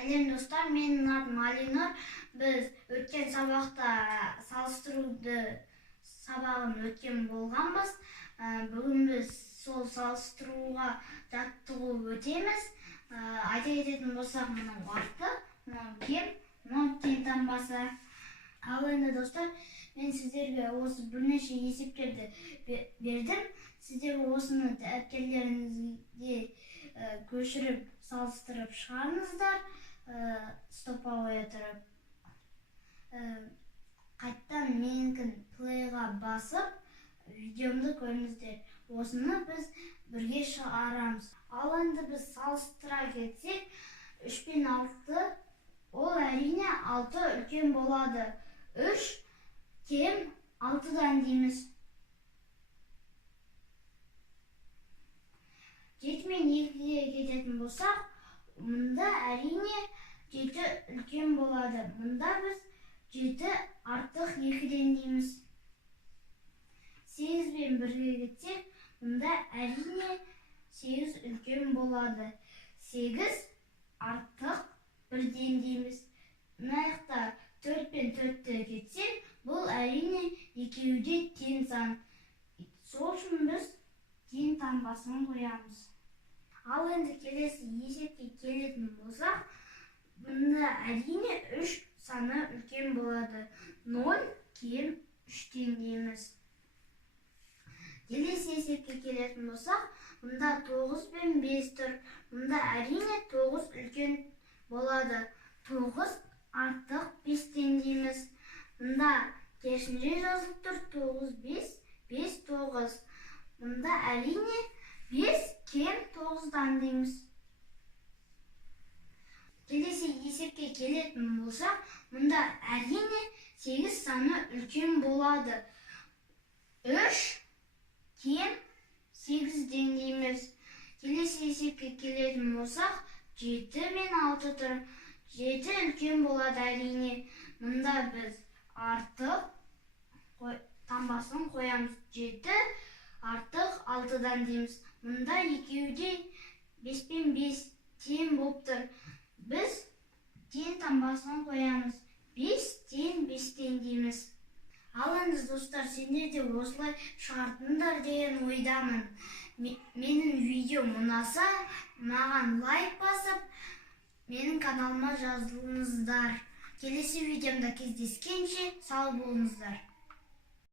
Сәлем достар, менің атым Алинур. Біз өткен сабақта салыстыруды сабағын өткен болғанбыз. Бүгін біз сол салыстыруға жаттығу өтеміз. Айта кететін болсақ, мұның уақыты, мұның кем, мұның тең таңбасы. Ал енді достар, мен сіздерге осы бірнеше есептерді бердім. Сіздер осыны дәптерлеріңізге көшіріп, салыстырып шығарыңыздар. Стопқа қоя тұрып. Қайттан менікін плейға басып, видеомды көріңіздер. Осыны біз бірге шығарамыз. Ал енді біз салыстыра кетсек, 3 пен 6, ол әрине 6 үлкен болады. 3 кем 6-дан дейміз. 7 мен 2-ге кететін болсақ, мұнда әрине 7 үлкен болады. Мұнда біз 7 артық 2-ден дейміз. 8 бен 1-ге кетсек, мұнда әрине 8 үлкен болады. 8 артық 1-ден дейміз. Мұнаяқта 4 пен 4-ті кетсек, бұл әрине 2-де тең сан. Сол үшін біз тең таңбасын қоямыз. Ал енді келесі есепке келетін болсақ, мұнда әрине 3 саны үлкен болады. 0 кем 3-ден дейміз. Келесі есепке келетін болсақ, мұнда 9 пен 5 тұр. Мұнда әрине 9 үлкен болады. 9 артық 5-ден дейміз. Мұнда керісінше жазылып тұр. 9, 5, 5, 9. Мұнда әрине 5 кем 9-дан дейміз. Келесі есепке келетін болсақ, мұнда әрине 8 саны үлкен болады. 3 кем 8-ден дейміз. Келесі есепке келетін болсақ, 7 мен 6 тұр. 7 үлкен болады әрине. Мұнда біз артық таңбасын қоямыз. 7 артық 6-дан дейміз. Мұнда 2-де 5 пен 5 тең болып тұр. Біз тең таңбасын қоямыз. 5 тең 5-ден дейміз. Ал енді достар, сендер де осылай шығартыңдар деген ойдамын. Менің видеом ұнаса, маған лайк басып, менің каналыма жазылыңыздар. Келесі видеомда кездескенше сау болыңыздар.